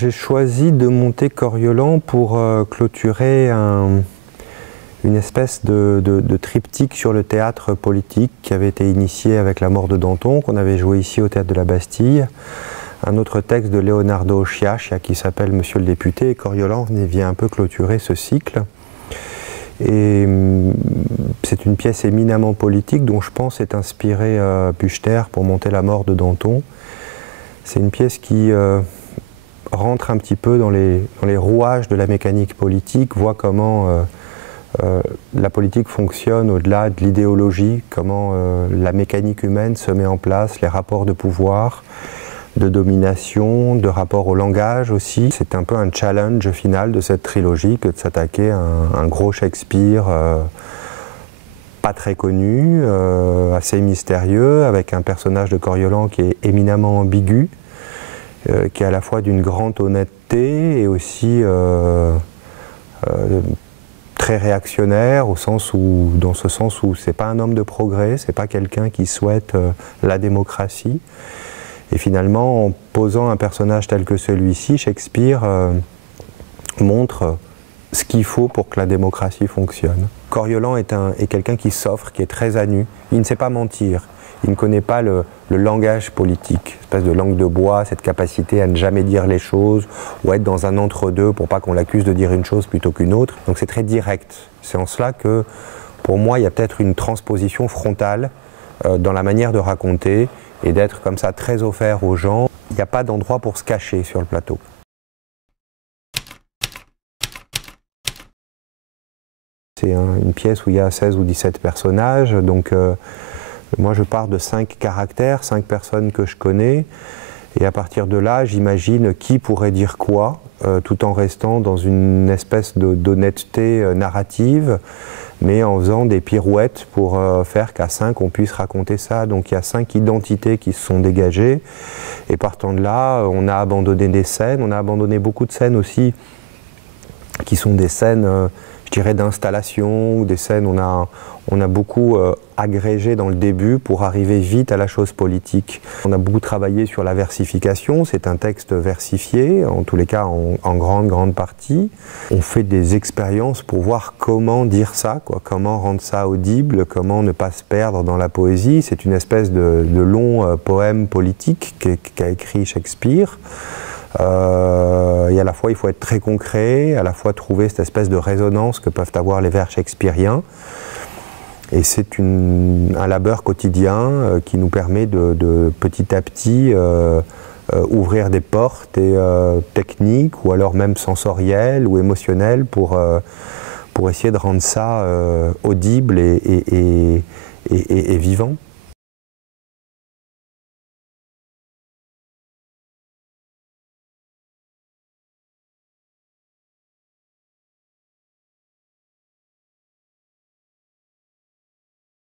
J'ai choisi de monter Coriolan pour clôturer une espèce de triptyque sur le théâtre politique qui avait été initié avec la mort de Danton, qu'on avait joué ici au Théâtre de la Bastille. Un autre texte de Leonardo Sciascia qui s'appelle Monsieur le député, et Coriolan vient un peu clôturer ce cycle. Et c'est une pièce éminemment politique dont je pense est inspiré Buchter pour monter la mort de Danton. C'est une pièce qui rentre un petit peu dans les rouages de la mécanique politique, voit comment la politique fonctionne au-delà de l'idéologie, comment la mécanique humaine se met en place, les rapports de pouvoir, de domination, de rapport au langage aussi. C'est un peu un challenge final de cette trilogie que de s'attaquer à un gros Shakespeare pas très connu, assez mystérieux, avec un personnage de Coriolan qui est éminemment ambigu, qui est à la fois d'une grande honnêteté et aussi très réactionnaire, dans ce sens où c'est pas un homme de progrès, c'est pas quelqu'un qui souhaite la démocratie. Et finalement, en posant un personnage tel que celui-ci, Shakespeare montre ce qu'il faut pour que la démocratie fonctionne. Coriolan est quelqu'un qui s'offre, qui est très à nu. Il ne sait pas mentir. Il ne connaît pas le langage politique, une espèce de langue de bois, cette capacité à ne jamais dire les choses ou à être dans un entre-deux pour pas qu'on l'accuse de dire une chose plutôt qu'une autre. Donc c'est très direct. C'est en cela que, pour moi, il y a peut-être une transposition frontale dans la manière de raconter et d'être comme ça très offert aux gens. Il n'y a pas d'endroit pour se cacher sur le plateau. C'est une pièce où il y a 16 ou 17 personnages, donc moi je pars de 5 caractères, 5 personnes que je connais, et à partir de là j'imagine qui pourrait dire quoi, tout en restant dans une espèce d'honnêteté narrative, mais en faisant des pirouettes pour faire qu'à 5 on puisse raconter ça. Donc il y a 5 identités qui se sont dégagées, et partant de là on a abandonné des scènes, on a abandonné beaucoup de scènes aussi qui sont des scènes je dirais d'installation, ou des scènes on a beaucoup agrégé dans le début pour arriver vite à la chose politique. On a beaucoup travaillé sur la versification, c'est un texte versifié, en tous les cas en grande partie. On fait des expériences pour voir comment dire ça, comment rendre ça audible, comment ne pas se perdre dans la poésie. C'est une espèce de long poème politique qu'a écrit Shakespeare. Et à la fois il faut être très concret, à la fois trouver cette espèce de résonance que peuvent avoir les vers shakespeariens. Et c'est un labeur quotidien qui nous permet de petit à petit ouvrir des portes techniques ou alors même sensorielles ou émotionnelles pour essayer de rendre ça audible et vivant.